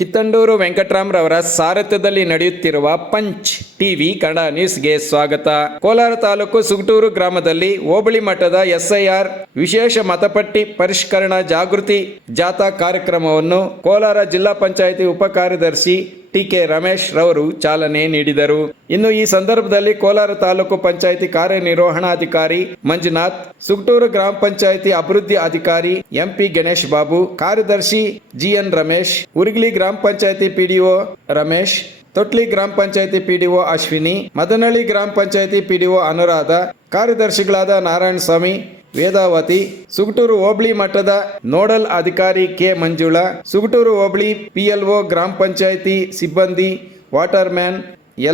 ಕಿತ್ತಂಡೂರು ವೆಂಕಟರಾಮ್ರವರ ಸಾರಥ್ಯದಲ್ಲಿ ನಡೆಯುತ್ತಿರುವ punch TV Kannada ನ್ಯೂಸ್ಗೆ ಸ್ವಾಗತ. ಕೋಲಾರ ತಾಲೂಕು ಸುಗಟೂರು ಗ್ರಾಮದಲ್ಲಿ ಹೋಬಳಿ ಮಟ್ಟದ ಎಸ್ಐಆರ್ ವಿಶೇಷ ಮತಪಟ್ಟಿ ಪರಿಷ್ಕರಣಾ ಜಾಗೃತಿ ಜಾಥಾ ಕಾರ್ಯಕ್ರಮವನ್ನು ಕೋಲಾರ ಜಿಲ್ಲಾ ಪಂಚಾಯಿತಿ ಉಪ ಕಾರ್ಯದರ್ಶಿ ಟಿ.ಕೆ. ರಮೇಶ್ ರವರು ಚಾಲನೆ ನೀಡಿದರು. ಇನ್ನು ಈ ಸಂದರ್ಭದಲ್ಲಿ ಕೋಲಾರ ತಾಲೂಕು ಪಂಚಾಯಿತಿ ಕಾರ್ಯನಿರ್ವಹಣಾಧಿಕಾರಿ ಮಂಜುನಾಥ್, ಸುಗಟೂರು ಗ್ರಾಮ ಪಂಚಾಯಿತಿ ಅಭಿವೃದ್ಧಿ ಅಧಿಕಾರಿ ಎಂಪಿ ಗಣೇಶ್ ಬಾಬು, ಕಾರ್ಯದರ್ಶಿ ಜಿಎನ್ ರಮೇಶ್, ಉರ್ಗಿಲಿ ಗ್ರಾಮ ಪಂಚಾಯಿತಿ ಪಿಡಿಒ ರಮೇಶ್, ತೊಟ್ಲಿ ಗ್ರಾಮ ಪಂಚಾಯಿತಿ ಪಿಡಿಒ ಅಶ್ವಿನಿ, ಮದನಹಳ್ಳಿ ಗ್ರಾಮ ಪಂಚಾಯಿತಿ ಪಿಡಿಒ ಅನುರಾಧ, ಕಾರ್ಯದರ್ಶಿಗಳಾದ ನಾರಾಯಣ ಸ್ವಾಮಿ, ವೇದಾವತಿ, ಸುಗಟೂರು ಹೋಬಳಿ ಮಟ್ಟದ ನೋಡಲ್ ಅಧಿಕಾರಿ ಕೆ ಮಂಜುಳಾ, ಸುಗಟೂರು ಹೋಬಳಿ PLO ಗ್ರಾಮ ಪಂಚಾಯಿತಿ ಸಿಬ್ಬಂದಿ, ವಾಟರ್ ಮ್ಯಾನ್,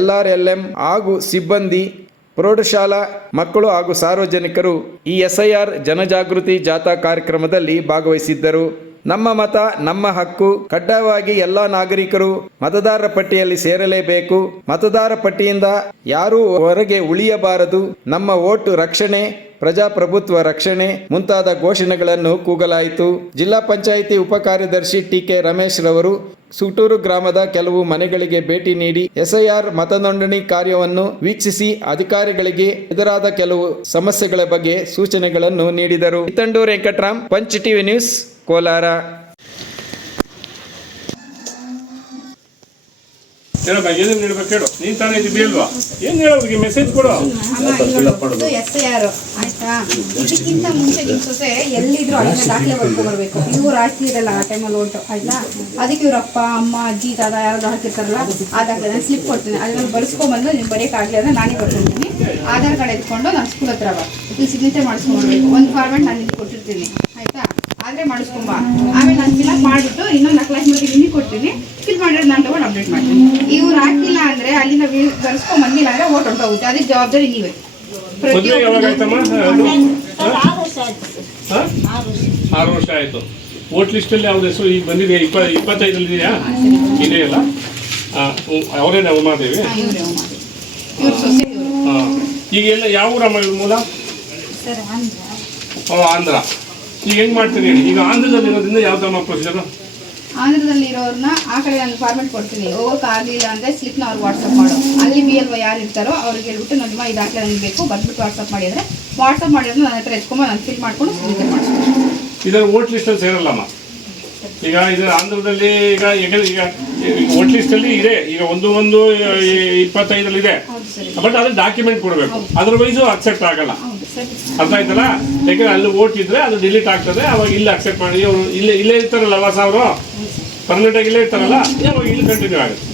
LRLM ಹಾಗೂ ಸಿಬ್ಬಂದಿ, ಪ್ರೌಢಶಾಲಾ ಮಕ್ಕಳು ಹಾಗೂ ಸಾರ್ವಜನಿಕರು ಈ ಎಸ್ಐಆರ್ ಜನಜಾಗೃತಿ ಜಾಥಾ ಕಾರ್ಯಕ್ರಮದಲ್ಲಿ ಭಾಗವಹಿಸಿದ್ದರು. ನಮ್ಮ ಮತ ನಮ್ಮ ಹಕ್ಕು, ಕಡ್ಡಾಯವಾಗಿ ಎಲ್ಲ ನಾಗರಿಕರು ಮತದಾರರ ಪಟ್ಟಿಯಲ್ಲಿ ಸೇರಲೇಬೇಕು, ಮತದಾರ ಪಟ್ಟಿಯಿಂದ ಯಾರೂ ಹೊರಗೆ ಉಳಿಯಬಾರದು, ನಮ್ಮ ವೋಟ್ ರಕ್ಷಣೆ, ಪ್ರಜಾಪ್ರಭುತ್ವ ರಕ್ಷಣೆ ಮುಂತಾದ ಘೋಷಣೆಗಳನ್ನು ಕೂಗಲಾಯಿತು. ಜಿಲ್ಲಾ ಪಂಚಾಯಿತಿ ಉಪ ಕಾರ್ಯದರ್ಶಿ ಟಿ.ಕೆ. ರಮೇಶ್ ರವರು ಸುಗಟೂರು ಗ್ರಾಮದ ಕೆಲವು ಮನೆಗಳಿಗೆ ಭೇಟಿ ನೀಡಿ ಎಸ್ಐಆರ್ ಮತ ನೋಂದಣಿ ಕಾರ್ಯವನ್ನು ವೀಕ್ಷಿಸಿ ಅಧಿಕಾರಿಗಳಿಗೆ ಎದುರಾದ ಕೆಲವು ಸಮಸ್ಯೆಗಳ ಬಗ್ಗೆ ಸೂಚನೆಗಳನ್ನು ನೀಡಿದರು. Kittandur Venkatram, punch TV news, Kolar. ಹೇಳಪ್ಪ, ಏನೇನು ಹೇಳ್ಬೇಕು ಹೇಳು. ನೀನ್ ತಾನೇ ಇದ್ದೀವಿ ಅಲ್ವಾ? ಏನ್ ಹೇಳೋರಿಗೆ ಮೆಸೇಜ್ ಕೊಡು. SIR ಆಯ್ತಾ? ಇದಕ್ಕಿಂತ ಮುಂಚೆ ನಿಮ್ಮ ಸೊಸೆ ಎಲ್ಲಿದ್ರು ಅಲ್ಲಿಂದ ದಾಖಲೆ ಬರ್ಕೊಬರ್ಬೇಕು. ಇವ್ರು ಹಾಕಿರಲ್ಲ ಆ ಟೈಮಲ್ಲಿ ಓಟು ಆಯ್ತಾ? ಅದಕ್ಕೆ ಇವ್ರ ಅಪ್ಪ ಅಮ್ಮ ಅಜ್ಜಿ ತಾತ ಯಾರಾದ್ರು ಹಾಕಿರ್ತಾರಲ್ಲ ಆ ದಾಖಲೆ ನಾನು ಸ್ಲಿಪ್ ಕೊಡ್ತೀನಿ, ಅದನ್ನ ಬರ್ಸ್ಕೊಂಬಂದು ನೀವು ಬರೆಯೋಕ್ಕಾಗಲಿ ಅಂದ್ರೆ ನಾನೇ ಬರ್ಕೊಳ್ತೀನಿ. ಆಧಾರ್ ಕಾರ್ಡ್ ಎತ್ಕೊಂಡು ನಾನು ಸ್ಕೂಲ್ ಹತ್ರ ಬಾ, ಇಲ್ಲಿ ಸಿಗ್ನೇಚರ್ ಮಾಡಿಸ್ಕೊಂಡ್ಬರ್ಬೇಕು. ಒಂದು ಫಾರ್ಮೆಟ್ ನಾನು ಇಲ್ಲಿ ಕೊಟ್ಟಿರ್ತೀನಿ ಆಯ್ತಾ? ಆದರೆ ಮಾಡಿಸ್ಕೊಂಬ. ಆಮೇಲೆ ನಾನು ಫಿಲ್ಅಪ್ ಮಾಡಿಬಿಟ್ಟು ಇನ್ನೊಂದು 4 ಲಕ್ಷ ಮತ್ತೆ ನಿಮಗೆ ಕೊಡ್ತೀನಿ, ಫಿಲ್ ಮಾಡಿರೋದು ನಾನು ತಗೊಂಡು ಅಪ್ಡೇಟ್ ಮಾಡ್ತೀನಿ. ಇವ್ರು ಹಾಕಿಲ್ಲ ಅಂದ್ರೆ ಅಲ್ಲಿಂದ ಬರ್ಸ್ಕೊಂಡ್ ಬಂದಿಲ್ಲ ಅಂದ್ರೆ ಓಟ್ ಹೊಂಟೋಗುತ್ತೆ. ಅದಕ್ಕೆ ಜವಾಬ್ದಾರಿ ನೀವೇ. 6 ವರ್ಷ ಆಯ್ತು. ವೋಟ್ ಲಿಸ್ಟ್ ಅಲ್ಲಿ ಯಾವ್ದು ಹೆಸರು ಈಗ ಬಂದಿದೆ? 25 ಇದೆಯಾ? ಇದೆಯಲ್ಲ, ಅವರೇನ ಉಮಾದೇವಿ? ಈಗ ಎಲ್ಲ ಯಾವ ಊರಮ್ಮ ಇವ್ರ ಮೂಲ? ಆಂಧ್ರ. ಈಗ ಹೆಂಗ್ ಮಾಡ್ತೀನಿ ಹೇಳಿ? ಈಗ ಆಂಧ್ರದಲ್ಲಿ ಇರೋದ್ರಿಂದ ಯಾವ್ದಮ್ಮ ಪ್ರೊಸೀಜರ್? ಆಂಧ್ರದಲ್ಲಿ ಇರೋರ್ನ ಆ ಕಡೆ ನಾನು ಫಾರ್ಮೆಟ್ ಕೊಡ್ತೀನಿ. ಹೋಗೋಕೆ ಆಗಲಿಲ್ಲ ಅಂದರೆ ಸ್ಲಿಪ್ನ ಅವ್ರಿಗೆ ವಾಟ್ಸಪ್ ಮಾಡು. ಅಲ್ಲಿ PLO ಯಾರು ಇರ್ತಾರೋ ಅವ್ರಿಗೆ ಹೇಳ್ಬಿಟ್ಟು ನಮ್ಮ ಈ ದಾಖಲೆ ನನಗೆ ಬೇಕು ಬಂದ್ಬಿಟ್ಟು ವಾಟ್ಸಪ್ ಮಾಡಿದರೆ ವಾಟ್ಸಪ್ ಮಾಡಿದ್ರೆ ನನ್ನ ಹತ್ರ ಎತ್ಕೊಂಬ ನಾನು ಫಿಲ್ ಮಾಡ್ಕೊಂಡು ಸಿಗ್ನೇಚರ್ ಮಾಡಿಸ್ತೀನಿ. ಇದರ ವೋಟ್ ಲಿಸ್ಟಲ್ಲಿ ಸೇರಲ್ಲಮ್ಮ. ಈಗ ಇದು ಆಂಧ್ರದಲ್ಲಿ ಈಗ ವೋಟ್ ಲಿಸ್ಟಲ್ಲಿ ಇದೆ. ಈಗ 1/1/25 ಇದೆ, ಬಟ್ ಅದ್ರ ಡಾಕ್ಯುಮೆಂಟ್ ಕೊಡಬೇಕು. ಅದರ್ವೈಸು ಅಕ್ಸೆಪ್ಟ್ ಆಗಲ್ಲ. ಅರ್ಥ ಆಯ್ತಲ್ಲ? ಯಾಕಂದ್ರೆ ಅಲ್ಲಿ ವೋಟ್ ಇದ್ರೆ ಅದು ಡಿಲೀಟ್ ಆಗ್ತದೆ. ಅವಾಗ ಇಲ್ಲಿ ಅಕ್ಸೆಪ್ಟ್ ಮಾಡಿ ಅವರು ಇಲ್ಲೇ ಇರ್ತಾರಲ್ಲ, ವಾಸ ಅವರು ಪರ್ಮನೆಂಟ್ ಆಗಿ ಇಲ್ಲೇ ಇರ್ತಾರಲ್ಲ, ಅವಾಗ ಇಲ್ಲಿ ಕಂಟಿನ್ಯೂ ಆಗುತ್ತೆ.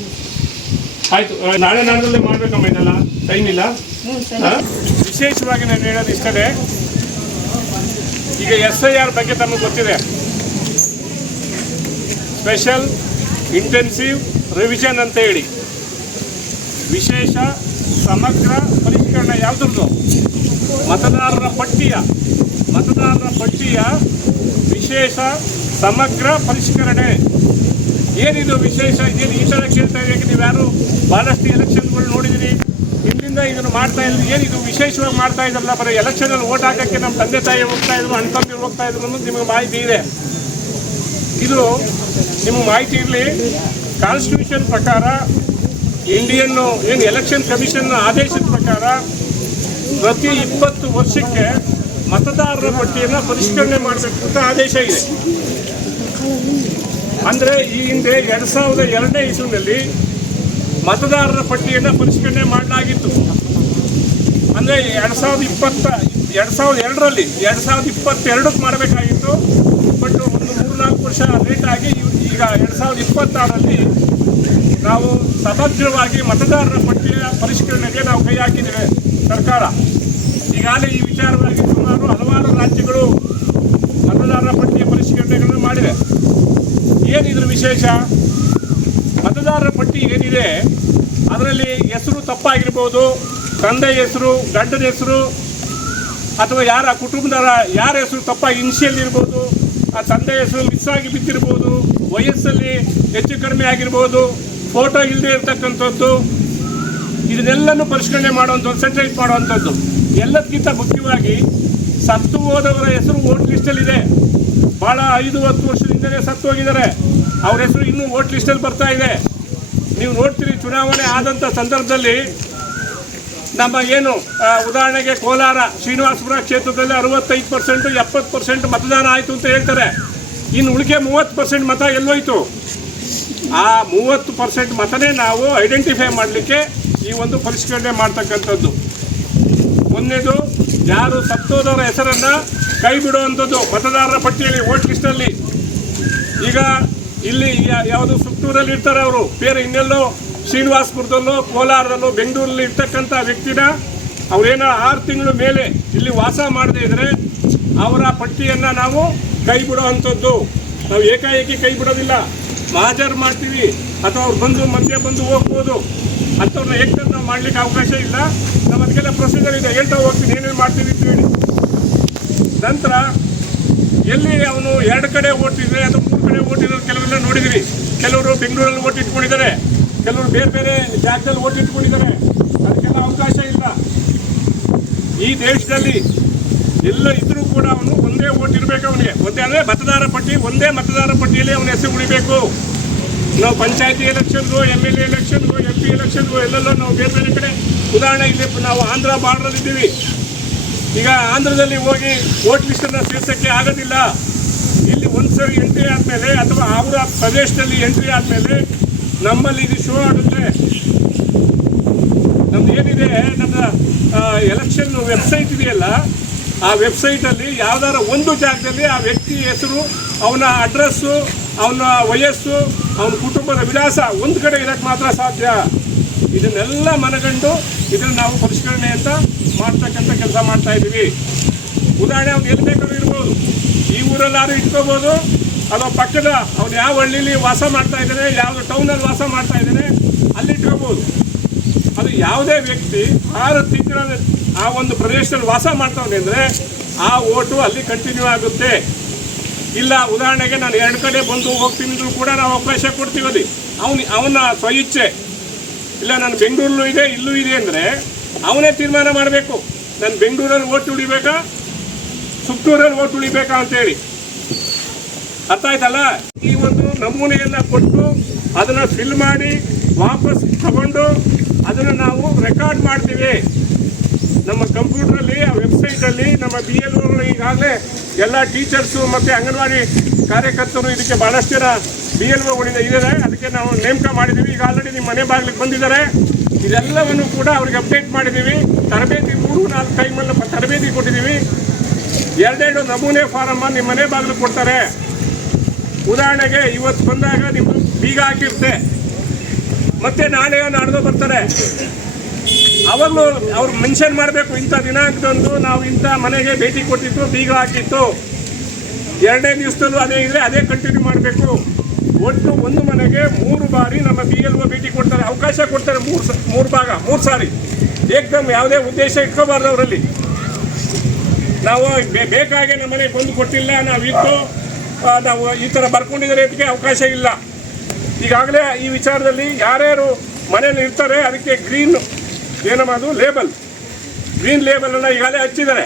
ಆಯ್ತು, ನಾಳೆ ನಾಡದಲ್ಲೇ ಮಾಡ್ಬೇಕಮ್ಮ. ಇದೆಲ್ಲ ಟೈಮ್ ಇಲ್ಲ. ವಿಶೇಷವಾಗಿ ನಾನು ಹೇಳೋದು ಇಷ್ಟೇ. ಈಗ SIR ಬಗ್ಗೆ ತಮಗೆ ಗೊತ್ತಿದೆ. ಸ್ಪೆಷಲ್ ಇಂಟೆನ್ಸಿವ್ ರಿವಿಷನ್ ಅಂತ ಹೇಳಿ ವಿಶೇಷ ಸಮಗ್ರ ಪರಿಷ್ಕರಣೆ. ಯಾವುದ್ರದ್ದು? ಮತದಾರರ ಪಟ್ಟಿಯ ವಿಶೇಷ ಸಮಗ್ರ ಪರಿಷ್ಕರಣೆ. ಏನಿದು ವಿಶೇಷ? ಇದೇನು ಈ ಥರ ಕೇಳ್ತಾ ಇದೆ? ನೀವು ಯಾರು ಭಾಳಷ್ಟು ಎಲೆಕ್ಷನ್ಗಳು ನೋಡಿದ್ದೀರಿ, ಇಲ್ಲಿಂದ ಇದನ್ನು ಮಾಡ್ತಾ ಇದ್ರು. ಏನಿದು ವಿಶೇಷವಾಗಿ ಮಾಡ್ತಾ ಇದ್ರಲ್ಲ? ಬರೀ ಎಲೆಕ್ಷನಲ್ಲಿ ಓಟ್ ಹಾಕೋಕ್ಕೆ ನಮ್ಮ ತಂದೆ ತಾಯಿ ಹೋಗ್ತಾ ಇದ್ರು, ಅಣ್ಣ ತಮ್ಮರು ಹೋಗ್ತಾ ಇದ್ರು ಅನ್ನೋದು ನಿಮಗೆ ಮಾಹಿತಿ ಇದೆ. ಇದು ನಿಮಗೆ ಮಾಹಿತಿ ಇರಲಿ. ಕಾನ್ಸ್ಟಿಟ್ಯೂಷನ್ ಪ್ರಕಾರ, ಇಂಡಿಯನ್ ಏನು ಎಲೆಕ್ಷನ್ ಕಮಿಷನ್ ಆದೇಶದ ಪ್ರಕಾರ ಪ್ರತಿ 20 ವರ್ಷಕ್ಕೆ ಮತದಾರರ ಪಟ್ಟಿಯನ್ನು ಪರಿಷ್ಕರಣೆ ಮಾಡಬೇಕು ಅಂತ ಆದೇಶ ಇದೆ. ಅಂದರೆ ಈ ಹಿಂದೆ 2002ನೇ ಇಸ್ವಿನಲ್ಲಿ ಮತದಾರರ ಪಟ್ಟಿಯನ್ನು ಪರಿಷ್ಕರಣೆ ಮಾಡಲಾಗಿತ್ತು. ಅಂದರೆ 2022ರಲ್ಲಿ 2022ಕ್ಕೆ ಮಾಡಬೇಕಾಗಿತ್ತು. ಬಟ್ ಒಂದು 3-4 ವರ್ಷ ಲೇಟ್ ಆಗಿ ಈಗ 2026ರಲ್ಲಿ ನಾವು ಸಮಗ್ರವಾಗಿ ಮತದಾರರ ಪಟ್ಟಿಯ ಪರಿಷ್ಕರಣೆಗೆ ನಾವು ಕೈ ಹಾಕಿದ್ದೇವೆ. ಸರ್ಕಾರ ಈಗಾಗಲೇ ಈ ವಿಚಾರವಾಗಿ ಸುಮಾರು ಹಲವಾರು ರಾಜ್ಯಗಳು ಮತದಾರರ ಪಟ್ಟಿಯ ಪರಿಷ್ಕರಣೆಗಳನ್ನು ಮಾಡಿದೆ. ಏನಿದ್ರ ವಿಶೇಷ? ಮತದಾರರ ಪಟ್ಟಿ ಏನಿದೆ ಅದರಲ್ಲಿ ಹೆಸರು ತಪ್ಪಾಗಿರ್ಬೋದು, ತಂದೆ ಹೆಸರು, ಗಂಡನ ಹೆಸರು, ಅಥವಾ ಯಾರ ಕುಟುಂಬದವರ ಯಾರ ಹೆಸರು ತಪ್ಪಾಗಿ ಇನಿಷಿಯಲ್ ಇರ್ಬೋದು, ಆ ತಂದೆ ಹೆಸರು ಮಿಸ್ ಆಗಿ ಬಿದ್ದಿರ್ಬೋದು, ವಯಸ್ಸಲ್ಲಿ ಹೆಚ್ಚು ಕಡಿಮೆ ಆಗಿರ್ಬೋದು, ಫೋಟೋ ಇಲ್ಲದೆ ಇರ್ತಕ್ಕಂಥದ್ದು, ಇದನ್ನೆಲ್ಲನೂ ಪರಿಷ್ಕರಣೆ ಮಾಡುವಂಥದ್ದು, ಸೆಂಟ್ರೈಸ್ ಮಾಡುವಂಥದ್ದು. ಎಲ್ಲದಕ್ಕಿಂತ ಮುಖ್ಯವಾಗಿ ಸತ್ತು ಹೋದವರ ಹೆಸರು ವೋಟ್ ಲಿಸ್ಟಲ್ಲಿದೆ. ಭಾಳ 5-10 ವರ್ಷದಿಂದಲೇ ಸತ್ತು ಹೋಗಿದ್ದಾರೆ. ಅವ್ರ ಹೆಸರು ಇನ್ನೂ ವೋಟ್ ಲಿಸ್ಟಲ್ಲಿ ಬರ್ತಾ ಇದೆ. ನೀವು ನೋಡ್ತೀರಿ, ಚುನಾವಣೆ ಆದಂಥ ಸಂದರ್ಭದಲ್ಲಿ ನಮ್ಮ ಏನು ಉದಾಹರಣೆಗೆ ಕೋಲಾರ ಶ್ರೀನಿವಾಸಪುರ ಕ್ಷೇತ್ರದಲ್ಲಿ 65%, 70% ಮತದಾನ ಆಯಿತು ಅಂತ ಹೇಳ್ತಾರೆ. ಇನ್ನು ಉಳಿಕೆ 30% ಮತ ಎಲ್ಲೋಯ್ತು? ಆ 30% ಮತನೇ ನಾವು ಐಡೆಂಟಿಫೈ ಮಾಡಲಿಕ್ಕೆ ಈ ಒಂದು ಪರಿಷ್ಕರಣೆ ಮಾಡ್ತಕ್ಕಂಥದ್ದು. ಒಂದನೇದು, ಯಾರು ಸತ್ತೋದವರ ಹೆಸರನ್ನು ಕೈ ಬಿಡುವಂಥದ್ದು ಮತದಾರರ ಪಟ್ಟಿಯಲ್ಲಿ, ವೋಟ್ ಲಿಸ್ಟಲ್ಲಿ. ಈಗ ಇಲ್ಲಿ ಯಾವುದು ಸುತ್ತೂರಲ್ಲಿ ಇರ್ತಾರೆ ಅವರು, ಬೇರೆ ಇನ್ನೆಲ್ಲೋ ಶ್ರೀನಿವಾಸಪುರದಲ್ಲೋ ಕೋಲಾರದಲ್ಲೋ ಬೆಂಗಳೂರಲ್ಲಿ ಇರ್ತಕ್ಕಂಥ ವ್ಯಕ್ತಿನ ಅವರೇನೋ 6 ತಿಂಗಳ ಮೇಲೆ ಇಲ್ಲಿ ವಾಸ ಮಾಡದೇ ಇದ್ದರೆ ಅವರ ಪಟ್ಟಿಯನ್ನು ನಾವು ಕೈ ಬಿಡುವಂಥದ್ದು. ನಾವು ಏಕಾಏಕಿ ಕೈ ಬಿಡೋದಿಲ್ಲ, ಮಹಾಜರ್ ಮಾಡ್ತೀವಿ, ಅಥವಾ ಅವ್ರು ಮಧ್ಯೆ ಬಂದು ಹೋಗ್ಬೋದು. ಅಂಥವ್ರನ್ನ ಏಕದಮ್ ನಾವು ಮಾಡಲಿಕ್ಕೆ ಅವಕಾಶ ಇಲ್ಲ. ನಾವು ಅದಕ್ಕೆಲ್ಲ ಪ್ರೊಸೀಜರ್ ಇದೆ, ಹೇಳ್ತಾ ಹೋಗ್ತೀನಿ ಏನೇನು ಮಾಡ್ತೀವಿ ಅಂತ ಹೇಳಿ. ನಂತರ ಎಲ್ಲಿ ಅವನು 2 ಕಡೆ ಓಟಿದ್ರೆ ಅಥವಾ 3 ಕಡೆ ಓಟಿರೋದು ಕೆಲವೆಲ್ಲ ನೋಡಿದ್ದೀವಿ. ಕೆಲವರು ಬೆಂಗಳೂರಲ್ಲಿ ಓಟ್ ಇಟ್ಕೊಂಡಿದ್ದಾರೆ, ಕೆಲವರು ಬೇರೆ ಬೇರೆ ಜಾಗದಲ್ಲಿ ಓಟ್ ಇಟ್ಕೊಂಡಿದ್ದಾರೆ. ಅದಕ್ಕೆಲ್ಲ ಅವಕಾಶ ಇಲ್ಲ. ಈ ದೇಶದಲ್ಲಿ ಎಲ್ಲ ಇದ್ರೂ ಕೂಡ ಅವನು ಒಂದೇ ಓಟ್ ಇರಬೇಕು. ಅವನಿಗೆ ಒಂದೇ ಅಂದರೆ ಮತದಾರ ಪಟ್ಟಿ, ಒಂದೇ ಮತದಾರ ಪಟ್ಟಿಯಲ್ಲಿ ಅವನ ಹೆಸರು ಉಳಿಬೇಕು. ನಾವು ಪಂಚಾಯತಿ ಎಲೆಕ್ಷನ್ಗೂ, MLA ಎಲೆಕ್ಷನ್ಗೂ, MP ಎಲೆಕ್ಷನ್ಗೂ ಎಲ್ಲೆಲ್ಲೋ ನಾವು ಬೇರೆ ಬೇರೆ ಕಡೆ, ಉದಾಹರಣೆ ಇಲ್ಲಿ ನಾವು ಆಂಧ್ರ ಬಾರ್ಡ್ರಲ್ಲಿದ್ದೀವಿ. ಈಗ ಆಂಧ್ರದಲ್ಲಿ ಹೋಗಿ ವೋಟ್ ಲಿಸ್ಟನ್ನು ಸೇರ್ಸೋಕ್ಕೆ ಆಗೋದಿಲ್ಲ. ಇಲ್ಲಿ ಒಂದು ಸರಿ ಎಂಟ್ರಿ ಆದಮೇಲೆ ಅಥವಾ ಅವರ ಪ್ರದೇಶದಲ್ಲಿ ಎಂಟ್ರಿ ಆದಮೇಲೆ ನಮ್ಮಲ್ಲಿ ಇದು ಶೋ ಆಗುತ್ತೆ. ನಮ್ದು ಏನಿದೆ, ನಮ್ಮ ಎಲೆಕ್ಷನ್ ವೆಬ್ಸೈಟ್ ಇದೆಯಲ್ಲ, ಆ ವೆಬ್ಸೈಟಲ್ಲಿ ಯಾವ್ದಾರ ಒಂದು ಜಾಗದಲ್ಲಿ ಆ ವ್ಯಕ್ತಿ ಹೆಸರು, ಅವನ ಅಡ್ರೆಸ್ಸು, ಅವನ ವಯಸ್ಸು, ಅವನ ಕುಟುಂಬದ ವಿಳಾಸ ಒಂದು ಕಡೆ ಇರೋಕ್ಕೆ ಮಾತ್ರ ಸಾಧ್ಯ. ಇದನ್ನೆಲ್ಲ ಮನಗಂಡು ಇದನ್ನು ನಾವು ಪರಿಷ್ಕರಣೆ ಅಂತ ಮಾಡ್ತಕ್ಕಂಥ ಕೆಲಸ ಮಾಡ್ತಾ ಇದ್ದೀವಿ. ಉದಾಹರಣೆ ಅವ್ನು ಎಲ್ಲಿ ಬೇಕಾದ್ರೂ ಇರ್ಬೋದು, ಈ ಊರಲ್ಲಾದ್ರೂ ಇಟ್ಕೋಬೋದು, ಅಥವಾ ಪಕ್ಕದ ಅವ್ನು ಯಾವ ಹಳ್ಳಿಲಿ ವಾಸ ಮಾಡ್ತಾ ಇದ್ದಾನೆ, ಯಾವುದು ಟೌನಲ್ಲಿ ವಾಸ ಮಾಡ್ತಾ ಇದ್ದಾನೆ ಅಲ್ಲಿ ಇಟ್ಕೋಬೋದು. ಅದು ಯಾವುದೇ ವ್ಯಕ್ತಿ 6 ತಿಂಗಳ ಆ ಒಂದು ಪ್ರದೇಶದಲ್ಲಿ ವಾಸ ಮಾಡ್ತಾನೆ ಅಂದರೆ ಆ ಓಟು ಅಲ್ಲಿ ಕಂಟಿನ್ಯೂ ಆಗುತ್ತೆ. ಇಲ್ಲ, ಉದಾಹರಣೆಗೆ ನಾನು 2 ಕಡೆ ಬಂದು ಹೋಗ್ತೀನಿ ಅಂದರೂ ಕೂಡ ನಾವು ಅವಕಾಶ ಕೊಡ್ತೀವಿ. ಅಲ್ಲಿ ಅವನ ಸ್ವಇಚ್ಛೆ, ಇಲ್ಲ ನಾನು ಬೆಂಗಳೂರಲ್ಲೂ ಇದೆ ಇಲ್ಲೂ ಇದೆ ಅಂದರೆ ಅವನೇ ತೀರ್ಮಾನ ಮಾಡಬೇಕು, ನಾನು ಬೆಂಗಳೂರಲ್ಲಿ ಓಟ್ ಉಳಿಬೇಕಾ ಸುತ್ತೂರಲ್ಲಿ ಓಟ್ ಉಳಿಬೇಕಾ ಅಂತೇಳಿ. ಅರ್ಥ ಆಯ್ತಲ್ಲ? ಈ ಒಂದು ನಮೂನೆಯನ್ನು ಕೊಟ್ಟು ಅದನ್ನು ಫಿಲ್ ಮಾಡಿ ವಾಪಸ್ ತಗೊಂಡು ಅದನ್ನು ನಾವು ರೆಕಾರ್ಡ್ ಮಾಡ್ತೀವಿ ನಮ್ಮ ಕಂಪ್ಯೂಟ್ರಲ್ಲಿ, ಆ ವೆಬ್ಸೈಟಲ್ಲಿ. ನಮ್ಮ BLO ಈಗಾಗಲೇ ಎಲ್ಲ ಟೀಚರ್ಸು ಮತ್ತು ಅಂಗನವಾಡಿ ಕಾರ್ಯಕರ್ತರು ಇದಕ್ಕೆ ಭಾಳಷ್ಟು ಜನ BLOಗಳಿಂದ ಇದ್ದಾರೆ. ಅದಕ್ಕೆ ನಾವು ನೇಮಕ ಮಾಡಿದ್ದೀವಿ. ಈಗ ಆಲ್ರೆಡಿ ನಿಮ್ಮ ಮನೆ ಬಾಗಿಲಿಗೆ ಬಂದಿದ್ದಾರೆ. ಇದೆಲ್ಲವನ್ನು ಕೂಡ ಅವ್ರಿಗೆ ಅಪ್ಡೇಟ್ ಮಾಡಿದ್ದೀವಿ. ತರಬೇತಿ 3-4 ಟೈಮಲ್ಲಿ ತರಬೇತಿ ಕೊಟ್ಟಿದ್ದೀವಿ. 2 ನಮೂನೆ ಫಾರಮ್ಮ ನಿಮ್ಮ ಮನೆ ಬಾಗಿಲು ಕೊಡ್ತಾರೆ. ಉದಾಹರಣೆಗೆ ಇವತ್ತು ಬಂದಾಗ ನಿಮ್ಮದು ಬೀಗ ಹಾಕಿರುತ್ತೆ, ಮತ್ತೆ ನಾಳೆ ನಾಡ್ದು ಬರ್ತಾರೆ. ಅವಾಗಲೂ ಅವ್ರು ಮೆನ್ಷನ್ ಮಾಡಬೇಕು, ಇಂಥ ದಿನಾಂಕದಂದು ನಾವು ಇಂಥ ಮನೆಗೆ ಭೇಟಿ ಕೊಟ್ಟಿತ್ತು, ಬೀಗ ಹಾಕಿತ್ತು. 2ನೇ ದಿವಸದಲ್ಲೂ ಅದೇ ಇದ್ದರೆ ಅದೇ ಕಂಟಿನ್ಯೂ ಮಾಡಬೇಕು. ಒಟ್ಟು ಒಂದು ಮನೆಗೆ 3 ಬಾರಿ ನಮ್ಮ BLO ಭೇಟಿ ಕೊಡ್ತಾರೆ, ಅವಕಾಶ ಕೊಡ್ತಾರೆ. 3 ಸಾರಿ ಏಕದಮ್ ಯಾವುದೇ ಉದ್ದೇಶ ಇಟ್ಕೋಬಾರ್ದು ಅವರಲ್ಲಿ. ನಾವು ಬೇಕಾಗೆ ನಮ್ಮ ಮನೆಗೆ ಬಂದು ಕೊಟ್ಟಿಲ್ಲ, ನಾವು ಈ ಥರ ಬರ್ಕೊಂಡಿದ್ದಾರೆ ಅದಕ್ಕೆ ಅವಕಾಶ ಇಲ್ಲ. ಈಗಾಗಲೇ ಈ ವಿಚಾರದಲ್ಲಿ ಯಾರ್ಯಾರು ಮನೆಯಲ್ಲಿ ಇರ್ತಾರೆ ಅದಕ್ಕೆ ಗ್ರೀನ್ ಅದು ಗ್ರೀನ್ ಲೇಬಲನ್ನು ಈಗಾಗಲೇ ಹಚ್ಚಿದ್ದಾರೆ.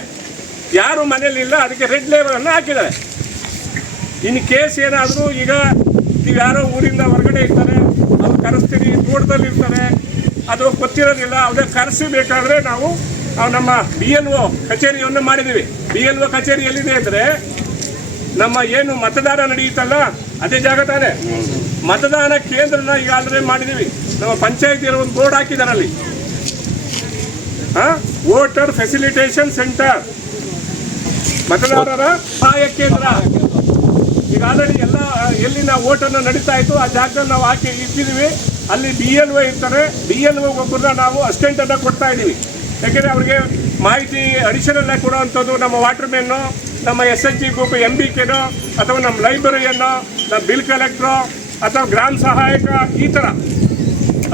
ಯಾರು ಮನೇಲಿ ಇಲ್ಲ ಅದಕ್ಕೆ ರೆಡ್ ಲೇಬಲನ್ನು ಹಾಕಿದ್ದಾರೆ. ಇನ್ನು ಕೇಸ್ ಏನಾದರೂ, ಈಗ ನೀವು ಯಾರೋ ಊರಿಂದ ಹೊರಗಡೆ ಇರ್ತಾರೆ, ಅವ್ರು ಕರೆಸ್ತೀರಿ, ತೋಟದಲ್ಲಿ ಇರ್ತಾರೆ, ಅದು ಗೊತ್ತಿರೋದಿಲ್ಲ, ಅವ್ರಿಗೆ ಕರೆಸಬೇಕಾದ್ರೆ ನಾವು ನಮ್ಮ BLO ಕಚೇರಿಯನ್ನು ಮಾಡಿದ್ದೀವಿ. BLO ಕಚೇರಿ ಎಲ್ಲಿದೆ ಅಂದರೆ ನಮ್ಮ ಏನು ಮತದಾನ ನಡೆಯುತ್ತಲ್ಲ ಅದೇ ಜಾಗ ತಾನೆ. ಮತದಾನ ಕೇಂದ್ರನ ಈಗ ಆಲ್ರೆಡಿ ಮಾಡಿದ್ದೀವಿ. ನಮ್ಮ ಪಂಚಾಯತಿಯವರು ಒಂದು ಬೋರ್ಡ್ ಹಾಕಿದ್ದಾರೆ ಅಲ್ಲಿ, ವೋಟರ್ ಫೆಸಿಲಿಟೇಷನ್ ಸೆಂಟರ್, ಮತದಾರರ ಸಹಾಯ ಕೇಂದ್ರ. ಈಗ ಆಲ್ರೆಡಿ ಎಲ್ಲ ಎಲ್ಲಿ ನಾವು ವೋಟನ್ನು ನಡೀತಾ ಇತ್ತು ಆ ಜಾಗದಲ್ಲಿ ನಾವು ಹಾಕಿ ಇಟ್ಟಿದ್ದೀವಿ. ಅಲ್ಲಿ BLO ಇರ್ತಾರೆ. BLO ಒಬ್ಬರನ್ನ ನಾವು ಅಸಿಸ್ಟೆಂಟನ್ನು ಕೊಡ್ತಾ ಇದ್ದೀವಿ. ಯಾಕೆಂದರೆ ಅವ್ರಿಗೆ ಮಾಹಿತಿ ಅಡಿಷನಲ್ ಆಗಿ ಕೊಡುವಂಥದ್ದು ನಮ್ಮ ವಾಟರ್ ಮ್ಯಾನು, ನಮ್ಮ SHG ಗ್ರೂಪ್ MBKನೋ, ಅಥವಾ ನಮ್ಮ ಲೈಬ್ರರಿಯನ್ನು, ನಮ್ಮ ಬಿಲ್ ಕಲೆಕ್ಟ್ರೋ, ಅಥವಾ ಗ್ರಾಮ ಸಹಾಯಕ, ಈ ಥರ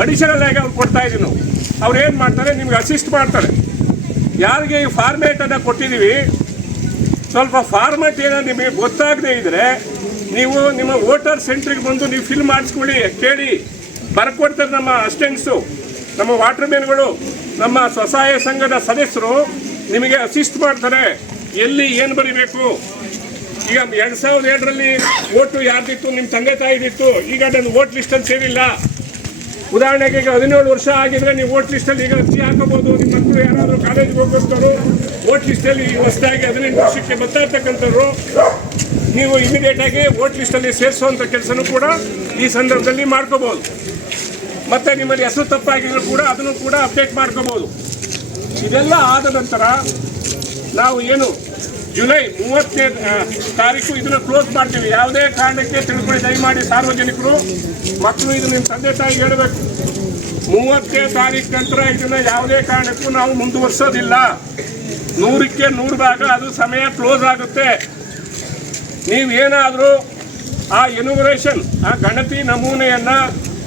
ಅಡಿಷನಲ್ ಆಗಿ ಅವ್ರು ಕೊಡ್ತಾ ಇದ್ದೀವಿ ನಾವು. ಅವ್ರು ಏನು ಮಾಡ್ತಾರೆ, ನಿಮ್ಗೆ ಅಸಿಸ್ಟ್ ಮಾಡ್ತಾರೆ. ಯಾರಿಗೆ ಈ ಫಾರ್ಮೇಟನ್ನು ಕೊಟ್ಟಿದ್ದೀವಿ, ಸ್ವಲ್ಪ ಫಾರ್ಮೇಟ್ ಏನೋ ನಿಮಗೆ ಗೊತ್ತಾಗದೇ ಇದ್ದರೆ ನೀವು ನಿಮ್ಮ ವೋಟರ್ ಸೆಂಟ್ರಿಗೆ ಬಂದು ನೀವು ಫಿಲ್ ಮಾಡಿಸ್ಕೊಳ್ಳಿ, ಕೇಳಿ, ಬರ್ಕೊಡ್ತಾರೆ ನಮ್ಮ ಅಸಿಸ್ಟೆಂಟ್ಸು, ನಮ್ಮ ವಾಟರ್ ಮ್ಯಾನ್ಗಳು, ನಮ್ಮ ಸ್ವಸಹಾಯ ಸಂಘದ ಸದಸ್ಯರು ನಿಮಗೆ ಅಸಿಸ್ಟ್ ಮಾಡ್ತಾರೆ. ಎಲ್ಲಿ ಏನು ಬರೀಬೇಕು, ಈಗ 2007ರಲ್ಲಿ ಓಟು ಯಾರ್ದಿತ್ತು, ನಿಮ್ಮ ತಂದೆ ತಾಯಿದಿತ್ತು. ಈಗ ನನ್ನ ವೋಟ್ ಲಿಸ್ಟಲ್ಲಿ ಸೇರಿಲ್ಲ. ಉದಾಹರಣೆಗೆ ಈಗ 17 ವರ್ಷ ಆಗಿದ್ರೆ ನೀವು ವೋಟ್ ಲಿಸ್ಟಲ್ಲಿ ಈಗ ಅರ್ಜಿ ಹಾಕಬಹುದು. ನಿಮ್ಮ ಮಕ್ಕಳು ಯಾರಾದರೂ ಕಾಲೇಜಿಗೆ ಹೋಗೋರು ವೋಟ್ ಲಿಸ್ಟಲ್ಲಿ ಹೊಸದಾಗಿ 18 ವರ್ಷಕ್ಕೆ ಬರ್ತಾ ಇರ್ತಕ್ಕಂಥವ್ರು ನೀವು ಇಮಿಡಿಯೇಟ್ ಆಗಿ ವೋಟ್ ಲಿಸ್ಟಲ್ಲಿ ಸೇರಿಸುವಂಥ ಕೆಲಸನೂ ಕೂಡ ಈ ಸಂದರ್ಭದಲ್ಲಿ ಮಾಡ್ಕೋಬಹುದು. ಮತ್ತು ನಿಮ್ಮಲ್ಲಿ ಹೆಸರು ತಪ್ಪಾಗಿದ್ರು ಕೂಡ ಅದನ್ನು ಕೂಡ ಅಪ್ಡೇಟ್ ಮಾಡ್ಕೋಬಹುದು. ಇದೆಲ್ಲ ಆದ ನಂತರ ನಾವು ಏನು ಜುಲೈ 30ನೇ ತಾರೀಕು ಇದನ್ನು ಕ್ಲೋಸ್ ಮಾಡ್ತೀವಿ. ಯಾವುದೇ ಕಾರಣಕ್ಕೆ ತಿಳ್ಕೊಳ್ಳಿ, ದಯಮಾಡಿ ಸಾರ್ವಜನಿಕರು ಮಕ್ಕಳು ಇದು ನಿಮ್ಮ ತಂದೆ ತಾಯಿಗೆ ಹೇಳಬೇಕು. 30ನೇ ತಾರೀಕು ನಂತರ ಇದನ್ನು ಯಾವುದೇ ಕಾರಣಕ್ಕೂ ನಾವು ಮುಂದುವರ್ಸೋದಿಲ್ಲ. 100ಕ್ಕೆ 100 ಭಾಗ ಅದು ಸಮಯ ಕ್ಲೋಸ್ ಆಗುತ್ತೆ. ನೀವೇನಾದರೂ ಆ ಇನಾಗ್ರೇಷನ್ ಆ ಗಣತಿ ನಮೂನೆಯನ್ನು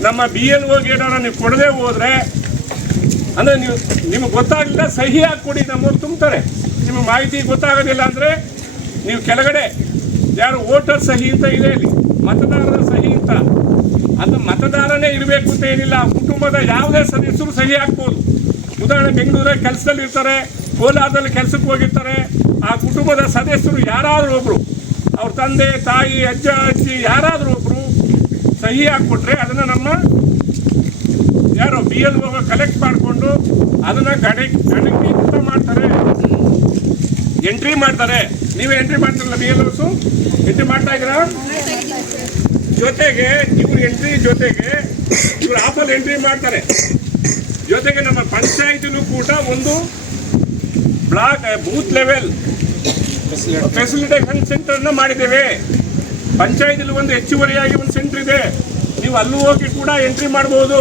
ನಮ್ಮ BLOಗೆ ಏನಾರ ನೀವು ಕೊಡದೆ ಹೋದರೆ, ಅಂದರೆ ನಿಮಗೆ ಗೊತ್ತಾಗಲಿಲ್ಲ ಸಹಿ ಹಾಕ್ಕೊಡಿ, ನಮ್ಮವ್ರು ತುಂಬ್ತಾರೆ. ನಿಮಗೆ ಮಾಹಿತಿ ಗೊತ್ತಾಗೋದಿಲ್ಲ ಅಂದರೆ ನೀವು ಕೆಳಗಡೆ ಯಾರು ವೋಟರ್ ಸಹಿ ಅಂತ ಇದೆ, ಇಲ್ಲಿ ಮತದಾರರ ಸಹಿ ಅಂತ, ಅದು ಮತದಾರನೇ ಇರಬೇಕು ಅಂತ ಏನಿಲ್ಲ. ಕುಟುಂಬದ ಯಾವುದೇ ಸದಸ್ಯರು ಸಹಿ ಹಾಕ್ಬೋದು. ಉದಾಹರಣೆ ಬೆಂಗಳೂರಲ್ಲಿ ಕೆಲಸದಲ್ಲಿ ಇರ್ತಾರೆ, ಕೋಲಾರದಲ್ಲಿ ಕೆಲಸಕ್ಕೆ ಹೋಗಿರ್ತಾರೆ. ಆ ಕುಟುಂಬದ ಸದಸ್ಯರು ಯಾರಾದರೂ ಒಬ್ಬರು, ಅವ್ರ ತಂದೆ ತಾಯಿ ಅಜ್ಜ ಅಜ್ಜಿ ಯಾರಾದರೂ ಒಬ್ಬರು ಸಹಿ ಹಾಕ್ಕೊಟ್ರೆ ಅದನ್ನು ನಮ್ಮ ಯಾರು BLO ಕಲೆಕ್ಟ್ ಮಾಡಿಕೊಂಡು ಅದನ್ನು ಗಣಕೀಕೃತ ಮಾಡ್ತಾರೆ, ಎಂಟ್ರಿ ಮಾಡ್ತಾರೆ. ನೀವೇ ಎಂಟ್ರಿ ಮಾಡ್ತಾರಲ್ಲ, BLOಸು ಎಂಟ್ರಿ ಮಾಡ್ತಾ ಇದ್ದೀರಾ? ಜೊತೆಗೆ ಇವ್ರ ಎಂಟ್ರಿ ಜೊತೆಗೆ ಇವ್ರ ಆಫಲ್ಲಿ ಎಂಟ್ರಿ ಮಾಡ್ತಾರೆ. ಜೊತೆಗೆ ನಮ್ಮ ಪಂಚಾಯತಿನೂ ಕೂಡ ಒಂದು ಬ್ಲಾಕ್ ಬೂತ್ ಲೆವೆಲ್ ಫೆಸಿಲಿಟೇಷನ್ ಸೆಂಟರ್ನ ಮಾಡಿದ್ದೇವೆ. ಪಂಚಾಯತಿಲಿ ಒಂದು ಹೆಚ್ಚುವರಿಯಾಗಿ ಒಂದು ಸೆಂಟರ್ ಇದೆ, ನೀವು ಅಲ್ಲೂ ಹೋಗಿ ಕೂಡ ಎಂಟ್ರಿ ಮಾಡ್ಬೋದು.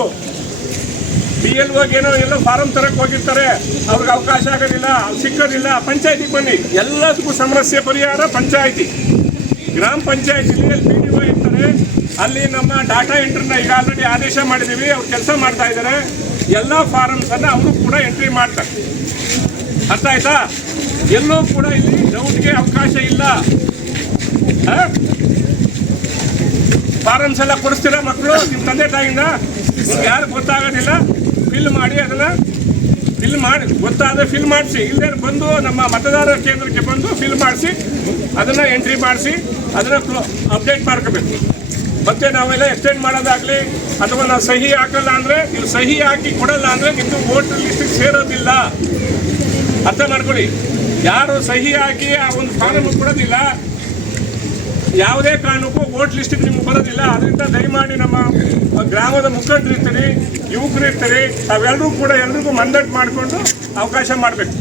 BLOಗೆ ಏನೋ ಎಲ್ಲೋ ಫಾರಮ್ ತರಕ್ಕೆ ಹೋಗಿರ್ತಾರೆ, ಅವ್ರಿಗೆ ಅವಕಾಶ ಆಗೋದಿಲ್ಲ, ಸಿಕ್ಕೋದಿಲ್ಲ. ಪಂಚಾಯತಿಗೆ ಬನ್ನಿ, ಎಲ್ಲದಕ್ಕೂ ಸಮಸ್ಯೆ ಪರಿಹಾರ ಪಂಚಾಯತಿ. ಗ್ರಾಮ ಪಂಚಾಯತಿಲಿ PDO ಇರ್ತಾರೆ, ಅಲ್ಲಿ ನಮ್ಮ ಡಾಟಾ ಎಂಟ್ರಿನ ಈಗ ಆಲ್ರೆಡಿ ಆದೇಶ ಮಾಡಿದ್ದೀವಿ, ಅವ್ರು ಕೆಲಸ ಮಾಡ್ತಾ ಇದ್ದಾರೆ. ಎಲ್ಲ ಫಾರಮ್ಸನ್ನು ಅವರು ಕೂಡ ಎಂಟ್ರಿ ಮಾಡ್ತಾರೆ. ಅರ್ಥ ಆಯ್ತಾ? ಎಲ್ಲೂ ಕೂಡ ಇಲ್ಲಿ ಡೌಟ್ಗೆ ಅವಕಾಶ ಇಲ್ಲ. ಫಾರಮ್ಸ್ ಎಲ್ಲ ಕೊಡಿಸ್ತೀರಾ ಮಕ್ಕಳು ನಿಮ್ಮ ತಂದೆ ತಾಯಿಯಿಂದ? ಯಾರು ಗೊತ್ತಾಗೋದಿಲ್ಲ, ಫಿಲ್ ಮಾಡಿ, ಅದನ್ನು ಫಿಲ್ ಮಾಡಿ, ಗೊತ್ತಾದರೆ ಫಿಲ್ ಮಾಡಿಸಿ. ಇಲ್ಲದೇ ಬಂದು ನಮ್ಮ ಮತದಾರರ ಕೇಂದ್ರಕ್ಕೆ ಬಂದು ಫಿಲ್ ಮಾಡಿಸಿ, ಅದನ್ನು ಎಂಟ್ರಿ ಮಾಡಿಸಿ, ಅದನ್ನು ಅಪ್ಡೇಟ್ ಮಾಡ್ಕೋಬೇಕು. ಮತ್ತೆ ನಾವೆಲ್ಲ ಎಕ್ಸ್ಟೆಂಡ್ ಮಾಡೋದಾಗಲಿ ಅಥವಾ ನಾವು ಸಹಿ ಹಾಕಲ್ಲ ಅಂದರೆ, ನೀವು ಸಹಿ ಹಾಕಿ ಕೊಡಲ್ಲ ಅಂದರೆ ನಿಮ್ಮದು ವೋಟರ್ ಲಿಸ್ಟಿಗೆ ಸೇರೋದಿಲ್ಲ. ಅರ್ಥ ಮಾಡ್ಕೊಳ್ಳಿ. ಯಾರು ಸಹಿ ಹಾಕಿ ಆ ಒಂದು ಫಾರಮ್ ಕೊಡೋದಿಲ್ಲ, ಯಾವುದೇ ಕಾರಣಕ್ಕೂ ವೋಟ್ ಲಿಸ್ಟಿಗೆ ನಿಮ್ಗೆ ಬರೋದಿಲ್ಲ. ಅದರಿಂದ ದಯಮಾಡಿ ನಮ್ಮ ಗ್ರಾಮದ ಮುಖಂಡರು ಇರ್ತೀರಿ, ಯುವಕರು ಇರ್ತೀರಿ, ತಾವೆಲ್ಲರೂ ಕೂಡ ಎಲ್ರಿಗೂ ಮಂದಟ್ಟು ಮಾಡಿಕೊಂಡು ಅವಕಾಶ ಮಾಡಬೇಕು.